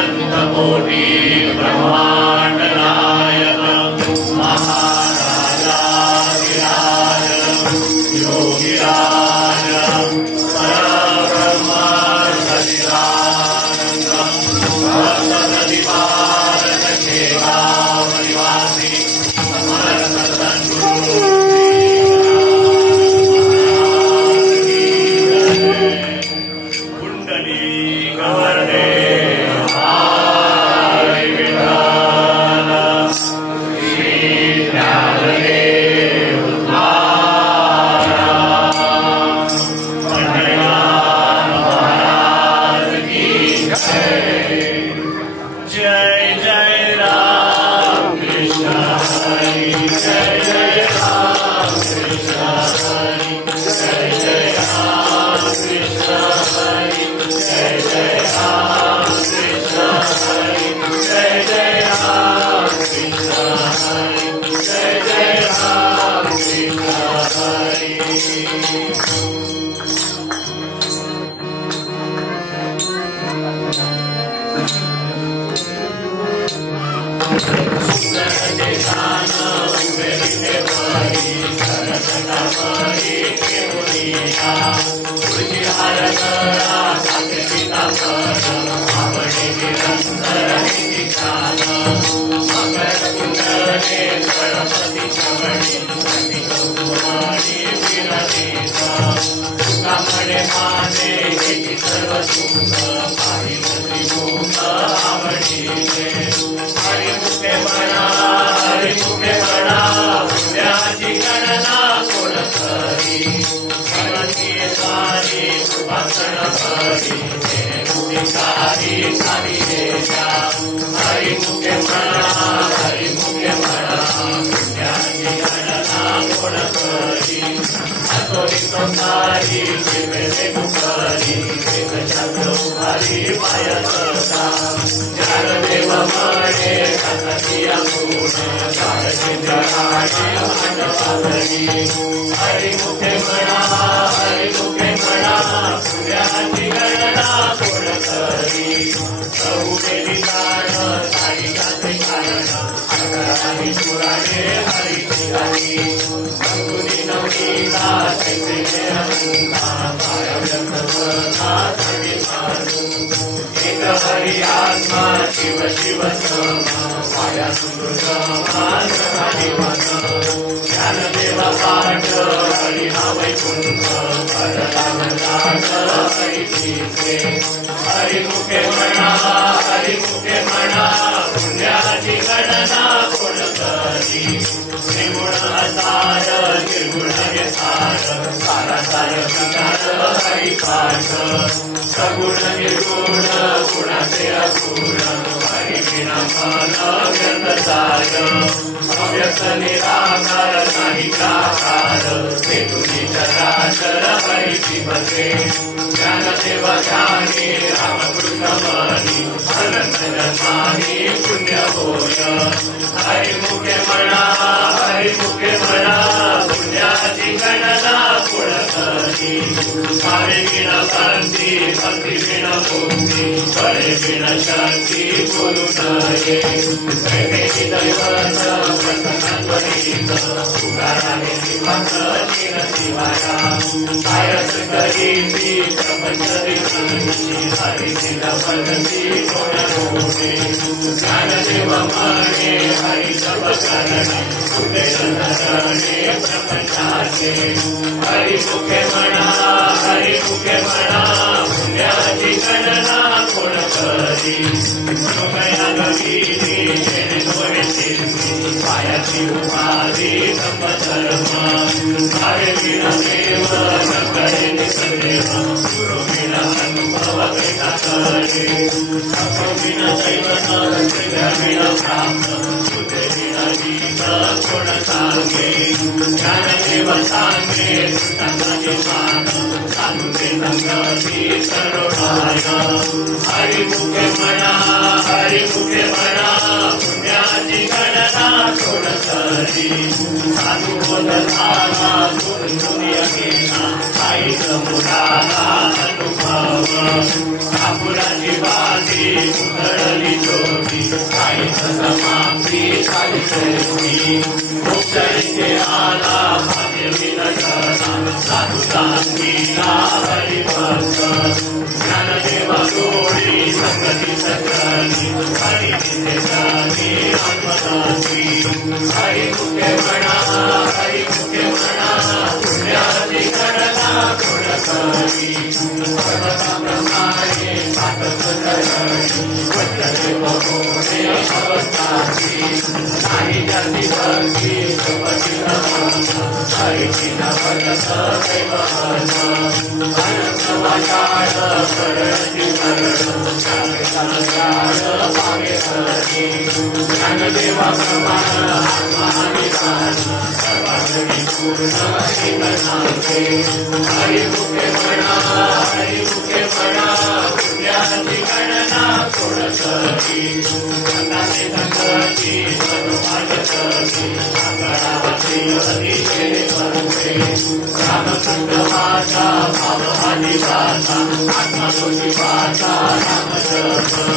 अनंतकोटी ब्रह्मांड नायक महाराजाधिराज योगिराज परब्रह्म सच्चिदानंद भक्तप्रतिपालक केदारनिवासी समर्थ सद्गुरु समुदाना अनुभव झाली ज्योती काहीच समाप्ती झाली श्रेष्ठी मोक्ष इथे आला भाग्य विलक्षणा साधुता अंगीला हरिभक्त ज्ञानदेवा गोडी संगती सकली हरी तिथे झाली आत्मदासी हरी मुखे म्हणा हरी मुखे म्हणा पुण्याची गणना गुण करी पर्वताप्रमाणे सातत करणी वज्रदेव गोडे अवतारी नाही जाती भक्ती सुपती हरिची नवलस दैव अनंत वाचाळ करणी करण संसार पावे हरी ज्ञानदेवा प्रमाण आत्मानिदान सर्वांगी पूर्ण एकनाथे हरि मुखे म्हणा हरि मुखे म्हणा पुण्याची गणना कोण करी संतांची संगती मनोमार्गती आकडावती अतिशय परते रामचंद्र वाचा भावहानी वाचा आत्मज्योती वाचा रामचंद्र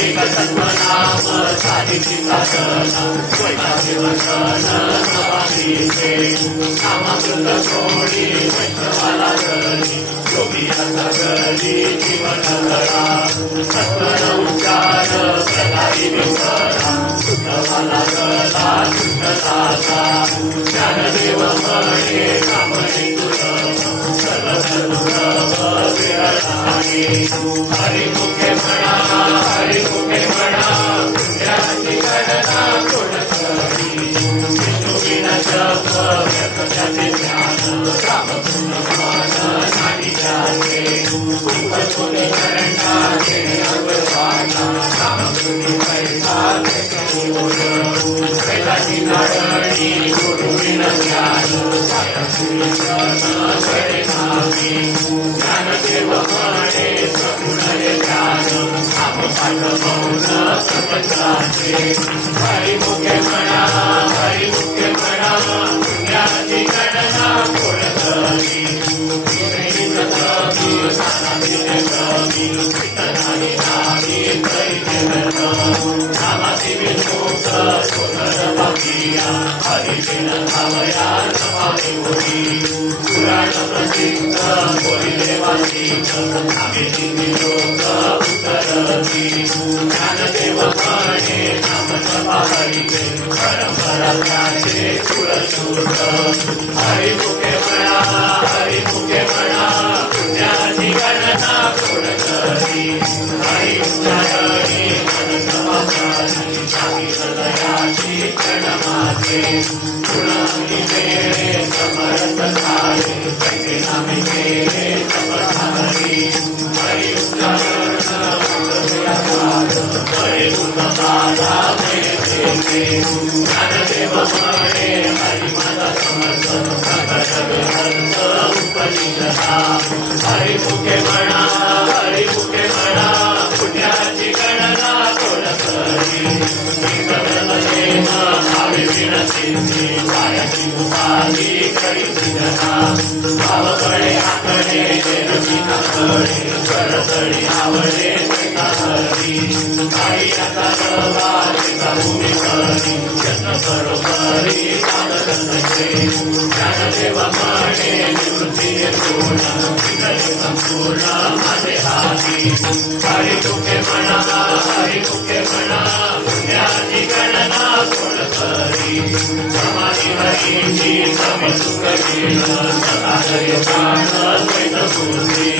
एक सन्मनाम साधिती साधना वैताचे वचन नवानीचे नामामृत सोडी वैष्णवाला गली योगी असा गली जीवन करा सत्वर उच्चार प्रदायी विकरा शुद्धवाला गला शुद्धदाता ज्ञानदेव म्हणे कामणे तुझ सर्व विरळाने हरि मुखे म्हणा हरि मुखे म्हणा पुण्याची गणना कोण करी विष्णू विना जप व्यर्थाचे ज्ञान रामपूर्ण मान नाही जाते कुंभोनी करंडा घेणे अववाटा रामकृती पैसा वेदाची नारळी गुरु विना ज्ञान ज्ञानदेव म्हणे सगुण ज्ञान नामपाठ मौन प्रपंचाचे हरि मुखे म्हणा हरि मुखे म्हणा पुण्याची गणना कोण करी नामाची विनोद सोदर बाकिया हरिविन भावया नमामि मुनी पुराण प्रसिद्ध बोलिले वाचिक नामेची विनोद उतरती ज्ञानदेव म्हणे नाम जपा हरिवे परंपरा त्याचे कुलशूद्र हरि मुखे म्हणा हरि मुखे म्हणा पुण्याची गणना कोण करी हरि उच्चारणी मनसमाचारी जागी हृदयाची क्षणमाते पुराणी वेळे समरथ झाले कैसे नामे केले तपधारी हरि उच्चारण हरि उन्नताला ज्ञानदेव म्हणे हरि माझा समर्थ प्रकट उपनिषदा हरि मुखे म्हणा हरि मुखे म्हणा पुण्याची गणना कोण करी भावी विनसिंधी पायाची उपाधी करी जना भावकडे आकडे देवी नाकडे करतळी आवडे हरी आई आता रवाचा भूमी करी जन बरोबरी साधनचे ज्ञानदेव म्हणे निवृत्ती पूर्ण विनय संपूर्ण माझे हाती हरि मुखे म्हणा हरि मुखे म्हणा पुण्याची गणना कोण करी समाधी हरीची समी सुख केलं सदाहरी प्राण द्वैत मूर्ती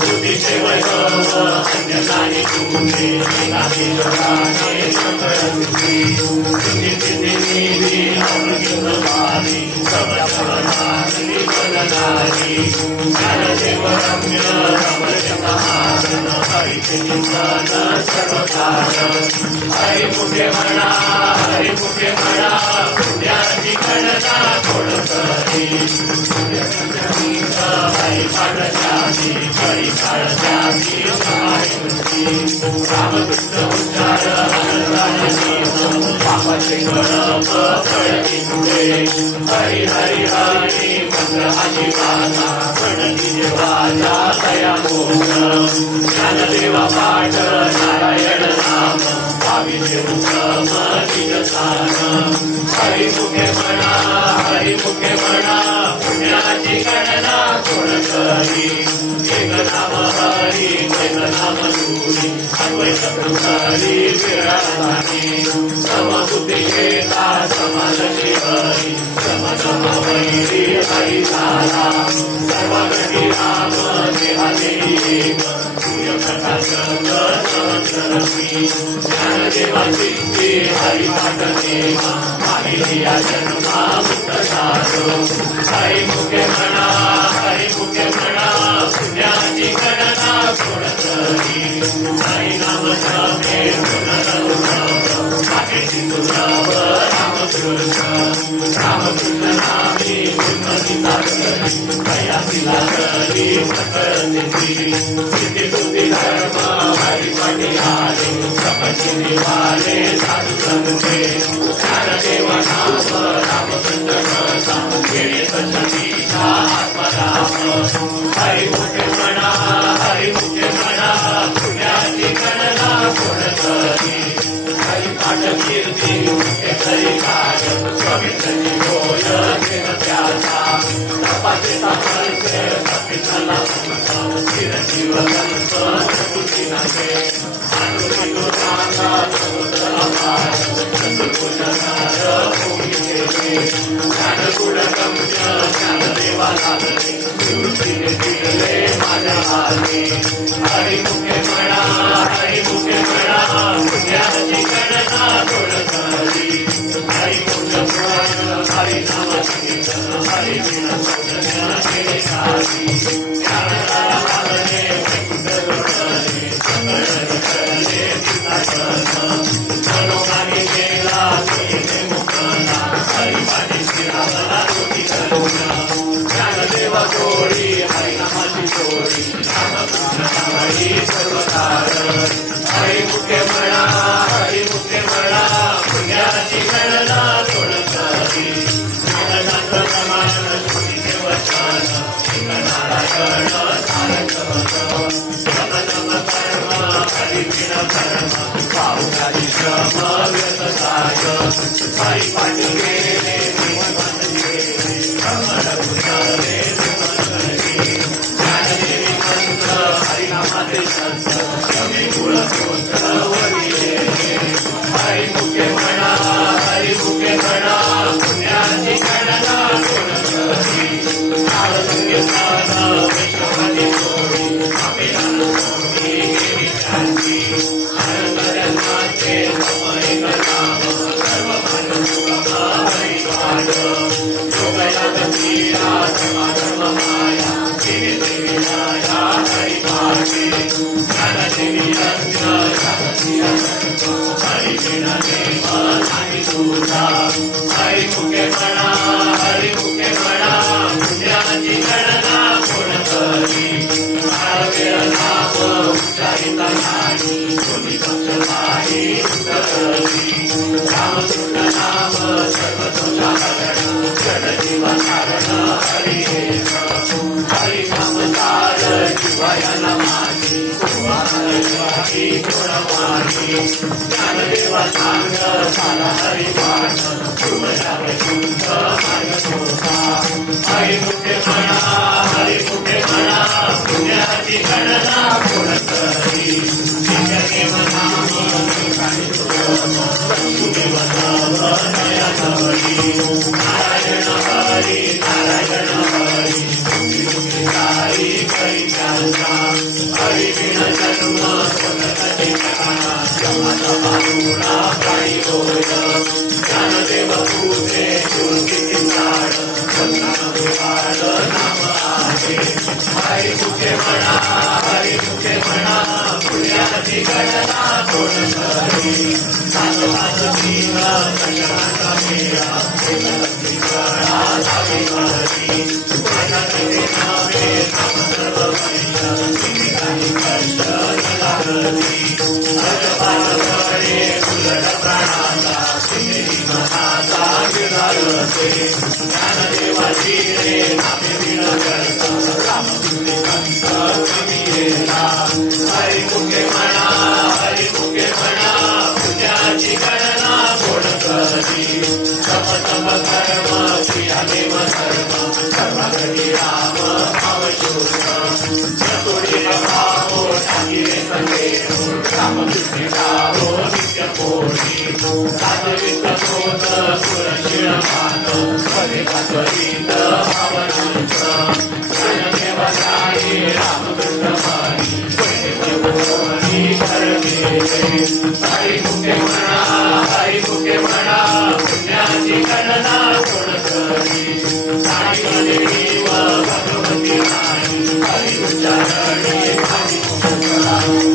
तुझीचे वैभव अन्य काही तुझे एकाची जोडाने सकळती तुझी सिद्धी अमृत भावी समर्थनारी बननारी ज्ञानदेव रम्य रमण हरिचे चिंतन सर्वकारण हरि मुखे म्हणा हरि मुखे म्हणा पुण्याची गणना कोण करी हरि पाठ जाती हरि काळ जाती रामकृष्ण उच्चार पापाचे कळप कळती तुझे हरि हरि हरि मंत्र आजीवाचा प्रणती देवाचा दया मोह ज्ञानदेवा पाठ नारायण नाम भाविते उत्तम निजस्थान हरिमुखे म्हणा हरिमुखे म्हणा पुण्याची गणना कोण करी एक नाम हरी एक नाम सूरी अद्वैत पुंडरी विराजमानी समबुद्धी केला समालक्ष्मी हरी सम सम वैरी हरी झाला सर्वगती राम देहाने एक सूर्यप्रकाश सहस्ररश्मी ज्ञानदेवाची हरिपाठ देवा माहिती जन्मा मुक्त झालो हरिमुखे म्हणा हरिमुखे म्हणा पुण्याची गणना कोण करी हरिनाम जपे सिंधुराव रामकृष्ण नामी उन्नतीचा कयासीला करी सकळ सिद्धी बुद्धी धर्म हरिपाठी आले सपची निवाले साधू संते ज्ञानदेव नाम रामचंद्र कसा केळे सचतीचा आत्मराम हरिमुखे म्हणा हरिमुखे म्हणा पुण्याची गणना कोण करी हरिपाठ कीर्ती हरी काज पवित्रची होय देह त्याचा तपाचे सामर्थ्य तपितला चिरंजीव संत चतुर्थी नागे अनुचितो सांगा समुद्र अपार चतुर्भुजनार भूमी देवे ज्ञानगुण गम्य ज्ञानदेवा लागले निवृत्तीने दिले माझ्या हाती हरिमुखे म्हणा हरिमुखे म्हणा पुण्याची गणना कोण करी हरिमुख पुराण हरिनाम कीर्तन हरिविण सौजन्य केले सारी ज्ञानदाया पालने वैकुंठ लोटले सकळ विठले मनोगाने गेला तुझे मुखला हरिपाठी श्रीरामला तुझी करुणा ज्ञानदेव जोडी हरिनामाची जोडी रामकृष्ण हरी सर्वकार हरिमुखे म्हणा हरिमुखे म्हणा पुण्याची गणना कोण करी जगन्नाथ समान ज्योतीचे वचन एक नारायण तारक जप जप कर्म हरिविण कर्म पावसाची श्रम व्यससाय हरिपाठी गेले निवसन गेले कमल कुशले ज्ञानदेवी मंत्र हरिनामाचे संत कमी कुळ पुत्र वडिले हरिमुखे म्हणा हरिमुखे म्हणा पुण्याची गणना कोण करी कालसंग्य स्थान वैष्णवाची जोडी अभिनंद स्वामी केली त्यांची हरकर्यांचे एक नाम सर्वभान सुगम हरिवाड योगयात मीरा धर्म माया देवी देवी राया हरिपाठी ज्ञानदेवी यज्ञ हरिविण देव नाही तुझा हरिमुखे म्हणा हरिमुखे म्हणा पुण्याची गणना कोण करी वेळ नाम उच्चारिता नाही कोणी पक्ष नाही उतरली रामकृष्ण नाम सर्वतोषा हरण जडजीवा कारण हरी हरिनाम सार जीवायाला माझी कुमारी गुणवाणी ज्ञानदेवा सांग सारा हरिपाठ शुभशावे शुद्ध मार्ग सोपा हरिमुखे म्हणा हरिमुखे म्हणा पुण्याची गणना कोण करी नित्यदेव नाम नारायण हरी नारायण हरी हरी हरी हरिविण जन्म ज्ञानदेव पूजे ज्योतीची झाड नाम आहे हरिमुखे म्हणा हरिमुखे म्हणा पुण्याची गणना कोण करी सात पाच तीन सगळ्यांचा मेळा गळा लावी हरी नावे सर्व काही कष्ट लागली उलट प्राणाला श्री मनाचा विधारते ज्ञानदेवाची रे नामे विण करता रामकृष्ण कंठ हरिमुखे म्हणा पुण्या कर्म क्रियादेव धर्म सर्वागती राम भावशूर चतुरी भावो ठाकिरे संदेहो रामकृष्ण भावो नित्य कोटी सात्विक क्रोध पुरशील मात परिभात्वरित भावनांत ज्ञानदेव जाई रामकृष्ण मणी पुण्यभूमी धर्मेचे हरी मुखे म्हणा पुण्याची गणना कोण करी साई देव भगवती राणी हरी उच्चारणे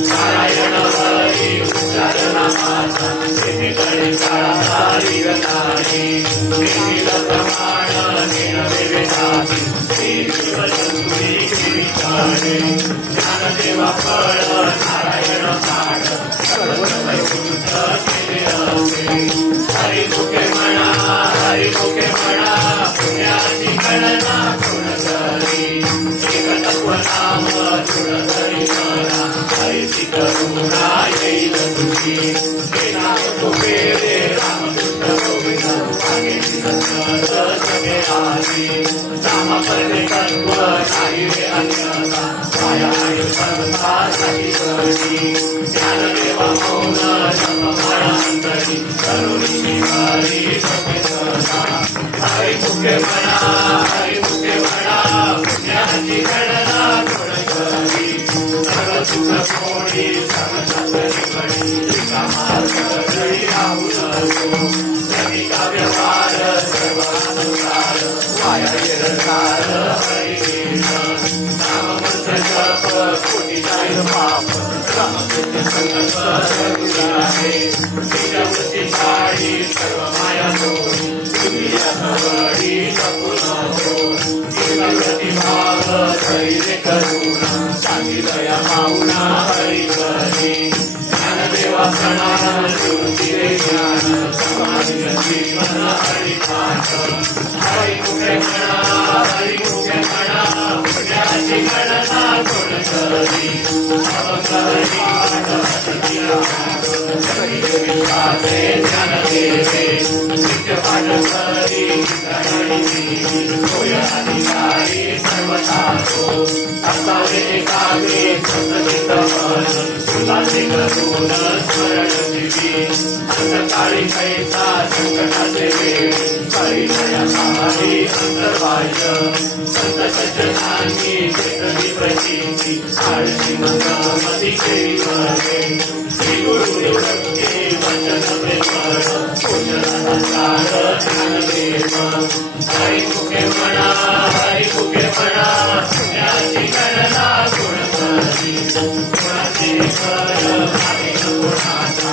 नारायण हरी उच्चारणा माता सिद्धिकडे काळारी गणारी देवील प्रमाण नेण देवेदासी श्री शिवचंद्री गिरीचारे ज्ञानदेवा फळ नारायण काढ सर्वैकुंठ केले असे हरी मुखे म्हणा पुण्याची गणना कोण करी एक तत्वनाम तुळ हरी म्हणा हरीची करुणा येईल तुझी हे नाम तुझे रे रामकृष्ण गोविंद मागेची सत्तर सगळे आधी रामा परमेकत्व नाही रे अन्यथा माया आणि संसाराची करी ज्ञानदेवा मौन जपमाळ अंतरी करुणीची हरी सखे सदा हरी मुखे म्हणा पुण्याची गणना कोण करी सर्व सुख कोणी सर्वशास्त्री कडी मार्ग जरी राहू नको जगी का व्यवहार सर्व संसार माया निरंकार हरी नाममंत्र जप कोटी जाईल पाप रामकृष्ण संकल्प सगुणी आहे निजवृत्ती छाडी सर्व माया सोडी दुनिया सवडी जपू नको निजवृत्ती भाव धैर्य करुणा शांती दया माऊना हरी करी ज्ञानदेवा प्रणाम ज्योती रे ज्ञान समाधी जीवन हरी पाठ हरी मुखे म्हणा पुण्याची गणना कोण करी विश्वासे ज्ञानदेवे नित्य पाठ करी होय अधिकारी सर्वसाधो असावे एकाग्रे सतचित मन फुलाचे करून स्मरण दिवी अंतकाळी कैसा संकटाचे वेळ परिचयासाठी अंतर्बाह्य संत सज्जनांनी चेतनी प्रचिती आळशी मंगमती केली करे श्री गुरुदेव भक्ती वचन प्रेमळ पूजनाचा सार ज्ञानदेव हरी मुखे म्हणा पुण्याची गणना कोण करी कोणाचे कर मागे कोणाचा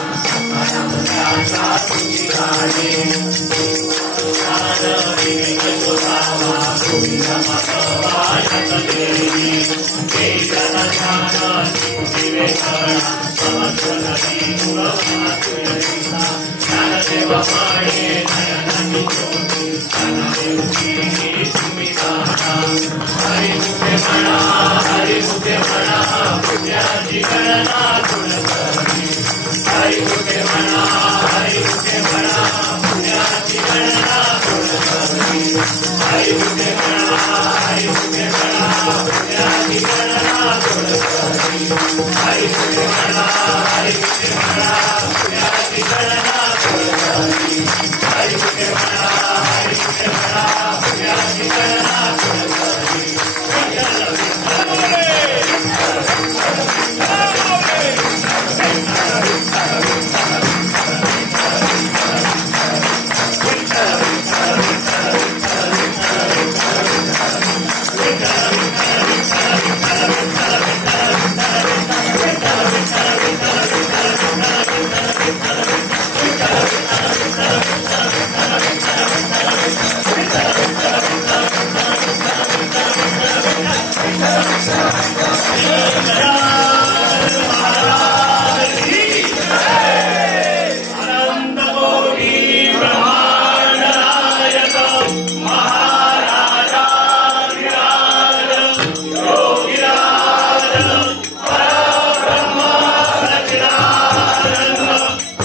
त्याचा तुझी गाणे विवेक शोधावा गोविंद माधवा शतदेवी वेदन ध्यान विवेकणा समर्थनदी मुळमातुयसा ज्ञानदेव माणे नयनाची ज्योती ज्ञानदेवची तुम्ही गाणा हरी मुखे म्हणा पुण्याची गणना कोण करी हरी मुखे म्हणा पुण्याची गणना कोण करी हरी मुखे म्हणा पुण्याची गणना कोण करी हरी मुखे म्हणा पुण्याची गणना कोण करी हरी मुखे म्हणा पुण्याची गणना कोण करी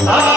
Ah!